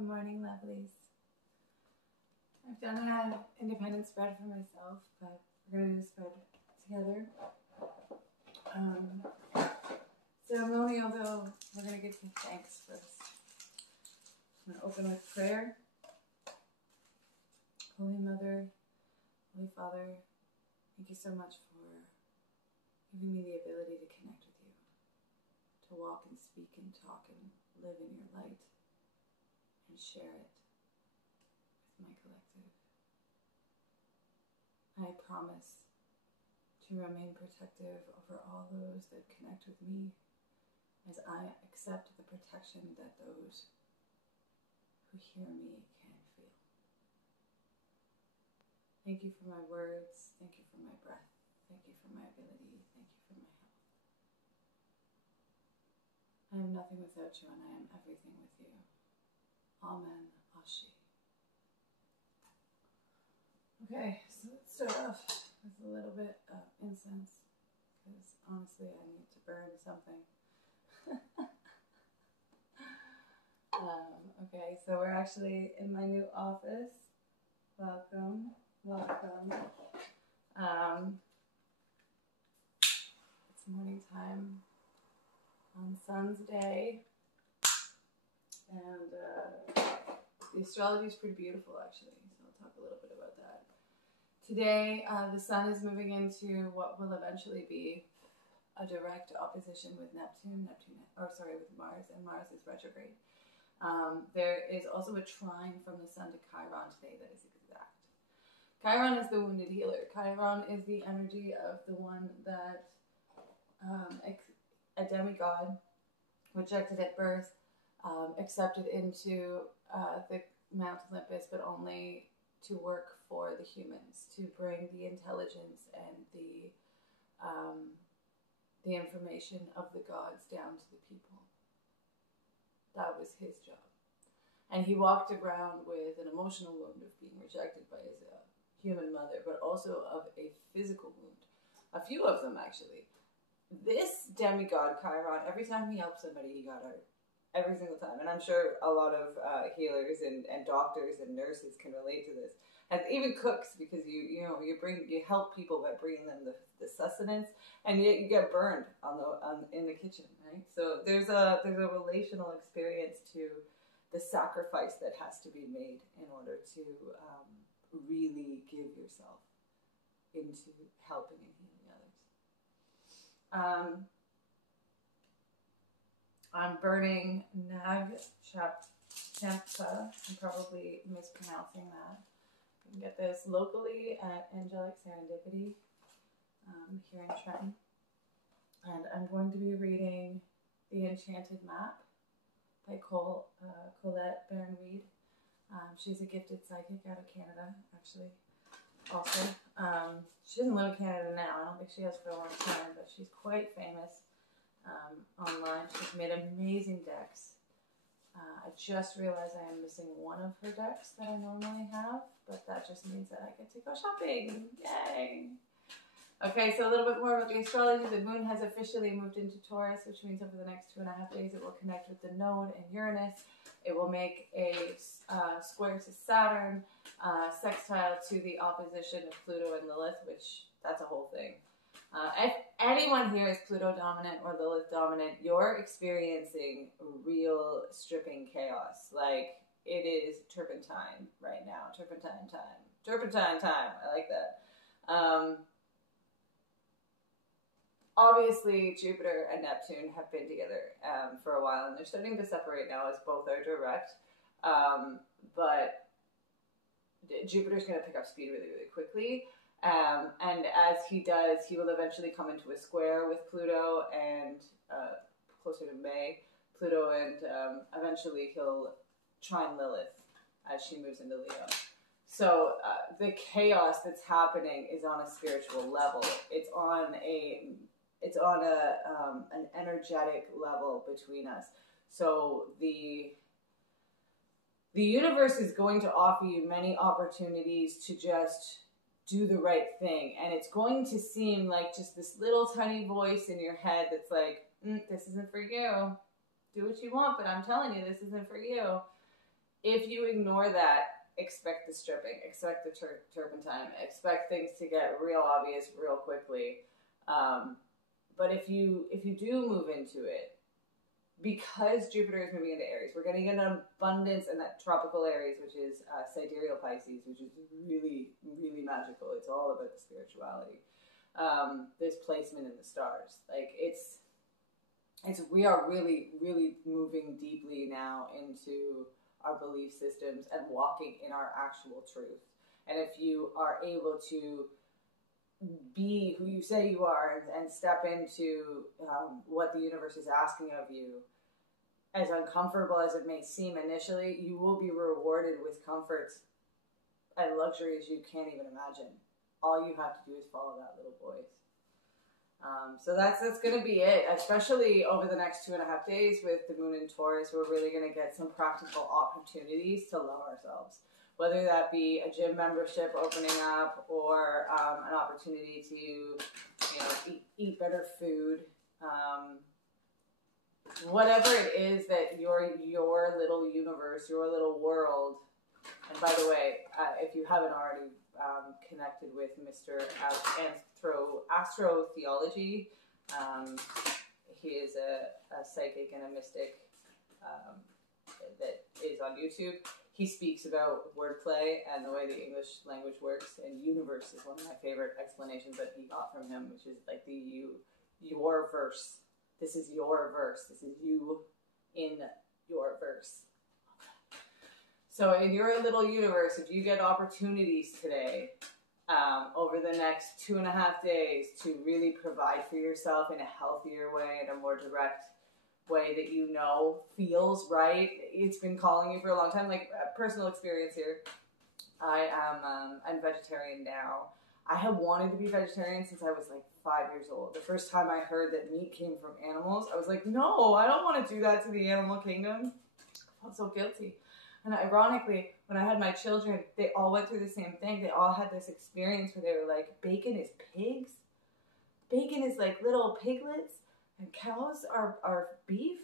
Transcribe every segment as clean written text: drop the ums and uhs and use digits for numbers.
Good morning, lovelies. I've done an independent spread for myself, but we're going to do a spread together. Ceremonial though, we're going to give some thanks first. I'm going to open with prayer. Holy Mother, Holy Father, thank you so much for giving me the ability to connect with you, to walk and speak and talk and live in your light and share it with my collective. I promise to remain protective over all those that connect with me, as I accept the protection that those who hear me can feel. Thank you for my words. Thank you for my breath. Thank you for my ability. Thank you for my health. I am nothing without you, and I am everything with you. Amen. Ashi. Okay, so let's start off with a little bit of incense, because honestly I need to burn something. Okay, so we're actually in my new office. Welcome, welcome. It's morning time on Sun's day, and the astrology is pretty beautiful actually, so I'll talk a little bit about that. Today, the sun is moving into what will eventually be a direct opposition with with Mars, and Mars is retrograde. There is also a trine from the sun to Chiron today that is exact. Chiron is the wounded healer. Chiron is the energy of the one that a demigod, rejected at birth, accepted into the Mount Olympus, but only to work for the humans, to bring the intelligence and the information of the gods down to the people. That was his job. And he walked around with an emotional wound of being rejected by his human mother, but also of a physical wound. A few of them, actually. This demigod, Chiron, every time he helped somebody, he got hurt. Every single time. And I'm sure a lot of healers and doctors and nurses can relate to this. And even cooks, because you help people by bringing them the sustenance, and yet you get burned in the kitchen, right? So there's a relational experience to the sacrifice that has to be made in order to really give yourself into helping and healing others. I'm burning Nag Champka. I'm probably mispronouncing that. You can get this locally at Angelic Serendipity here in Trenton. And I'm going to be reading The Enchanted Map by Collette Baron Reed. She's a gifted psychic out of Canada, actually, also. She doesn't live in Canada now. I don't think she has for a long time, but she's quite famous online. She's made amazing decks. I just realized I am missing one of her decks that I normally have, but that just means that I get to go shopping. Yay! Okay, so a little bit more about the astrology. The moon has officially moved into Taurus, which means over the next 2.5 days it will connect with the node and Uranus. It will make a square to Saturn, sextile to the opposition of Pluto and Lilith, which that's a whole thing. If anyone here is Pluto dominant or Lilith dominant, you're experiencing real stripping chaos. Like, it is turpentine right now. Turpentine time. Turpentine time. I like that. Obviously, Jupiter and Neptune have been together for a while, and they're starting to separate now as both are direct. But Jupiter's going to pick up speed really, really quickly. And as he does, he will eventually come into a square with Pluto, and closer to May, Pluto, and eventually he'll trine Lilith as she moves into Leo. So the chaos that's happening is on a spiritual level. It's on an energetic level between us. So the universe is going to offer you many opportunities to just do the right thing. And it's going to seem like just this little tiny voice in your head that's like, this isn't for you. Do what you want, but I'm telling you, this isn't for you. if you ignore that, expect the stripping, expect the turpentine, expect things to get real obvious real quickly. But if you do move into it, because Jupiter is moving into Aries, we're getting an abundance in that tropical Aries, which is sidereal Pisces, which is really, really magical. It's all about the spirituality. This placement in the stars, like we are really, really moving deeply now into our belief systems and walking in our actual truth. And if you are able to be who you say you are and step into what the universe is asking of you, as uncomfortable as it may seem initially, you will be rewarded with comforts and luxuries you can't even imagine. All you have to do is follow that little voice. So that's going to be it, especially over the next 2.5 days with the moon in Taurus. We're really going to get some practical opportunities to love ourselves, whether that be a gym membership opening up or an opportunity to eat better food, whatever it is that your little universe, your little world. And by the way, if you haven't already connected with Mr. Astro Theology, he is a psychic and a mystic that is on YouTube. He speaks about wordplay and the way the English language works, and universe is one of my favorite explanations that he got from him, which is like your verse. This is your verse. This is you in your verse. So in your little universe, if you get opportunities today, over the next 2.5 days, to really provide for yourself in a healthier way, in a more direct way that you know feels right. It's been calling you for a long time. Like personal experience here, I'm vegetarian now. I have wanted to be vegetarian since I was like 5 years old. The first time I heard that meat came from animals, I was like, no, I don't want to do that to the animal kingdom. I felt so guilty. And ironically, when I had my children, they all went through the same thing. They all had this experience where they were like, bacon is pigs. Bacon is like little piglets. And cows are beef.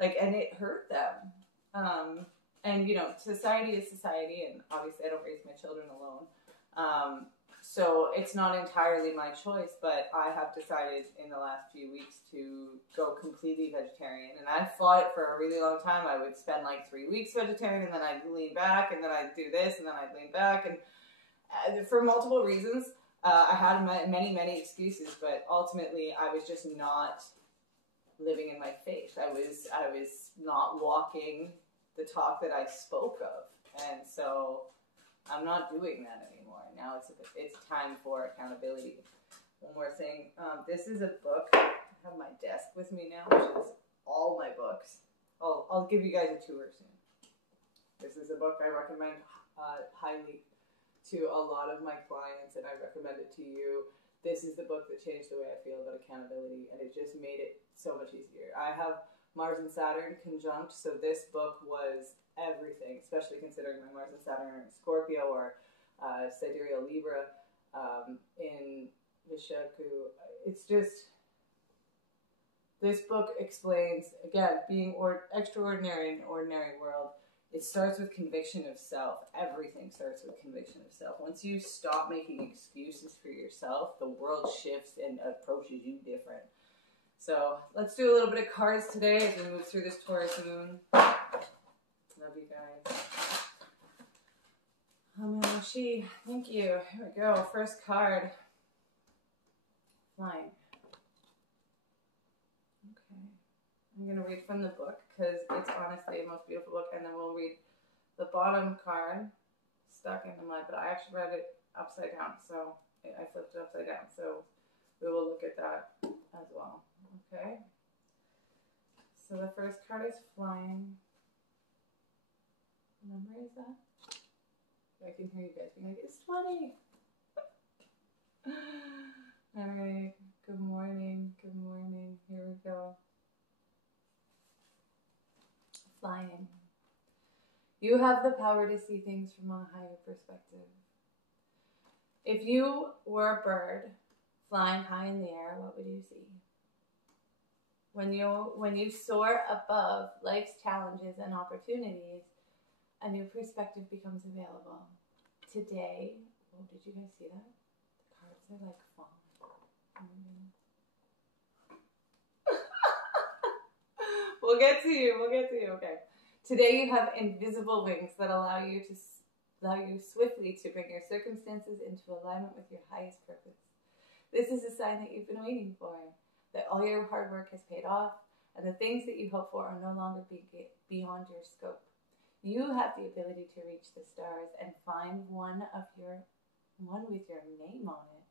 Like, and it hurt them. And, society is society. And obviously I don't raise my children alone. So it's not entirely my choice, but I have decided in the last few weeks to go completely vegetarian. And I fought it for a really long time. I would spend like 3 weeks vegetarian, and then I'd lean back, and then I'd do this, and then I'd lean back. And for multiple reasons, I had many, many excuses, but ultimately I was just not living in my faith. I was not walking the talk that I spoke of. And so I'm not doing that anymore. Now it's time for accountability. One more thing. This is a book. I have my desk with me now, which is all my books. I'll give you guys a tour soon. This is a book I recommend highly to a lot of my clients, and I recommend it to you. This is the book that changed the way I feel about accountability, and it just made it so much easier. I have Mars and Saturn conjunct, so this book was everything, especially considering my Mars and Saturn are in Scorpio or sidereal Libra in Vishaku. It's just, this book explains, again, being extraordinary in an ordinary world. It starts with conviction of self. Everything starts with conviction of self. Once you stop making excuses for yourself, the world shifts and approaches you different. So let's do a little bit of cards today as we move through this Taurus moon. Love you guys. She, thank you. Here we go. First card. Flying. Okay. I'm going to read from the book because it's honestly the most beautiful book, and then we'll read the bottom card, Stuck in the Mud, but I actually read it upside down, so I flipped it upside down, so we will look at that as well. Okay. So the first card is Flying. What number is that? I can hear you guys being like, it's 20. All right. Good morning. Good morning. Here we go. Flying. You have the power to see things from a higher perspective. If you were a bird flying high in the air, what would you see? When you soar above life's challenges and opportunities, a new perspective becomes available. Today, oh, did you guys see that? The cards are like falling. Oh my goodness. We'll get to you. We'll get to you. Okay. Today you have invisible wings that allow you swiftly to bring your circumstances into alignment with your highest purpose. This is a sign that you've been waiting for, that all your hard work has paid off, and the things that you hope for are no longer beyond your scope. You have the ability to reach the stars and find one with your name on it.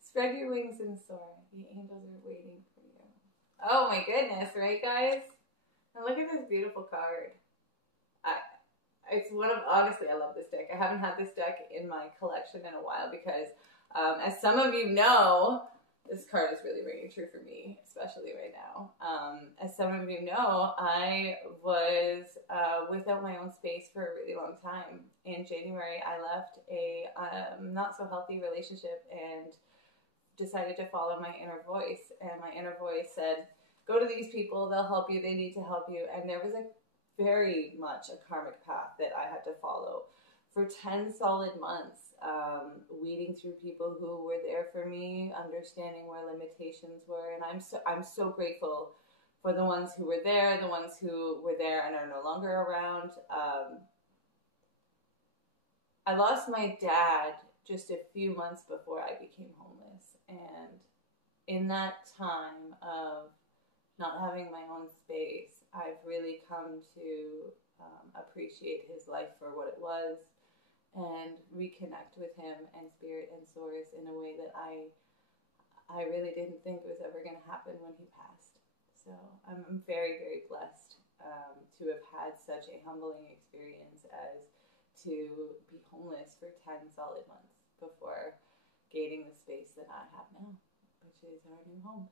Spread your wings and soar. The angels are waiting for you. Oh my goodness, right guys? And look at this beautiful card. It's honestly, I love this deck. I haven't had this deck in my collection in a while because, as some of you know, this card is really ringing true for me, especially right now. As some of you know, I was without my own space for a really long time. In January, I left a not so healthy relationship and decided to follow my inner voice. And my inner voice said, go to these people, they'll help you, they need to help you. And there was very much a karmic path that I had to follow for 10 solid months, weeding through people who were there for me, understanding where limitations were. And I'm so grateful for the ones who were there, the ones who were there and are no longer around. I lost my dad just a few months before I became homeless. And in that time of not having my own space, I've really come to appreciate his life for what it was and reconnect with him and spirit and source in a way that I really didn't think was ever going to happen when he passed. So I'm very, very blessed to have had such a humbling experience as to be homeless for 10 solid months before gaining the space that I have now, which is our new home,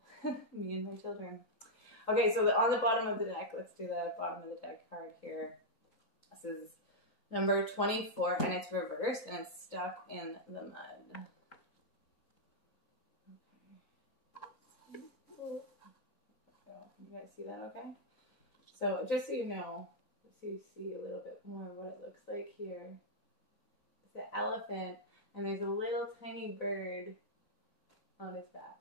me and my children. Okay, so on the bottom of the deck, let's do the bottom of the deck card here. This is number 24, and it's reversed, and it's stuck in the mud. Okay. So, can you guys see that okay? So, just so you know, so you see a little bit more of what it looks like here. It's an elephant, and there's a little tiny bird on his back.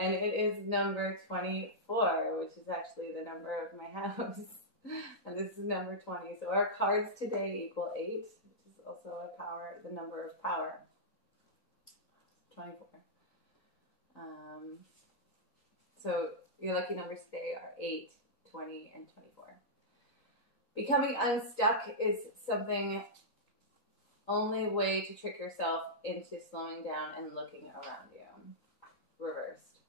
And it is number 24, which is actually the number of my house. And this is number 20. So our cards today equal 8, which is also the number of power. 24. So your lucky numbers today are 8, 20, and 24. Becoming unstuck is something only way to trick yourself into slowing down and looking around you. Reversed.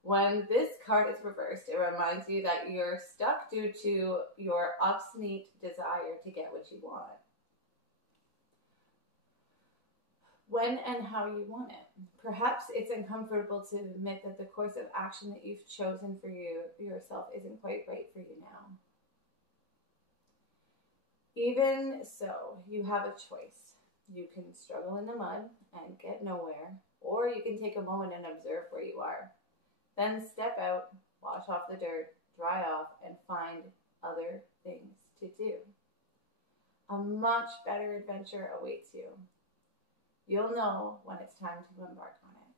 When this card is reversed, it reminds you that you're stuck due to your obstinate desire to get what you want. When and how you want it. Perhaps it's uncomfortable to admit that the course of action that you've chosen for yourself isn't quite right for you now. Even so, you have a choice. You can struggle in the mud and get nowhere, or you can take a moment and observe where you are. Then step out, wash off the dirt, dry off, and find other things to do. A much better adventure awaits you. You'll know when it's time to embark on it.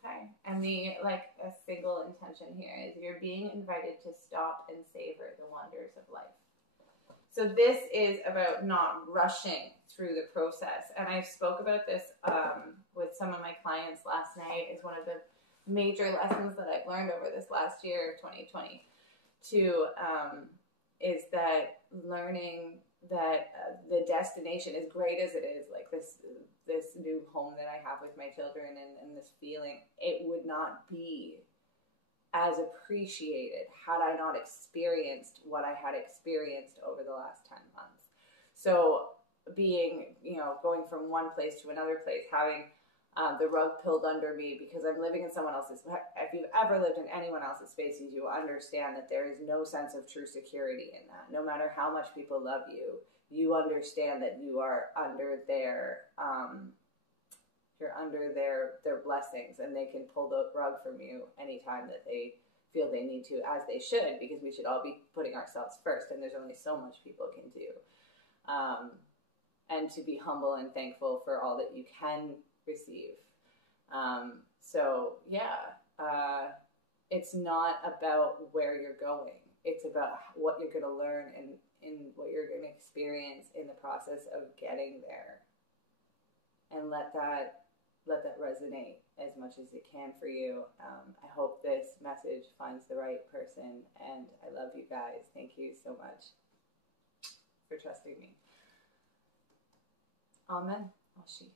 Okay? And a single intention here is you're being invited to stop and savor the wonders of life. So this is about not rushing through the process. And I spoke about this with some of my clients last night as one of the major lessons that I've learned over this last year, 2022, is that learning that the destination, as great as it is, like this new home that I have with my children and this feeling, it would not be as appreciated had I not experienced what I had experienced over the last 10 months. So going from one place to another place, having the rug pulled under me because I'm living in someone else's, if you've ever lived in anyone else's spaces, you understand that there is no sense of true security in that. No matter how much people love you, you understand that you are under their blessings, and they can pull the rug from you anytime that they feel they need to, as they should, because we should all be putting ourselves first, and there's only so much people can do. And to be humble and thankful for all that you can receive. So yeah, it's not about where you're going. It's about what you're going to learn and what you're going to experience in the process of getting there. And let that resonate as much as it can for you. I hope this message finds the right person, and I love you guys. Thank you so much for trusting me. Amen. Ashi.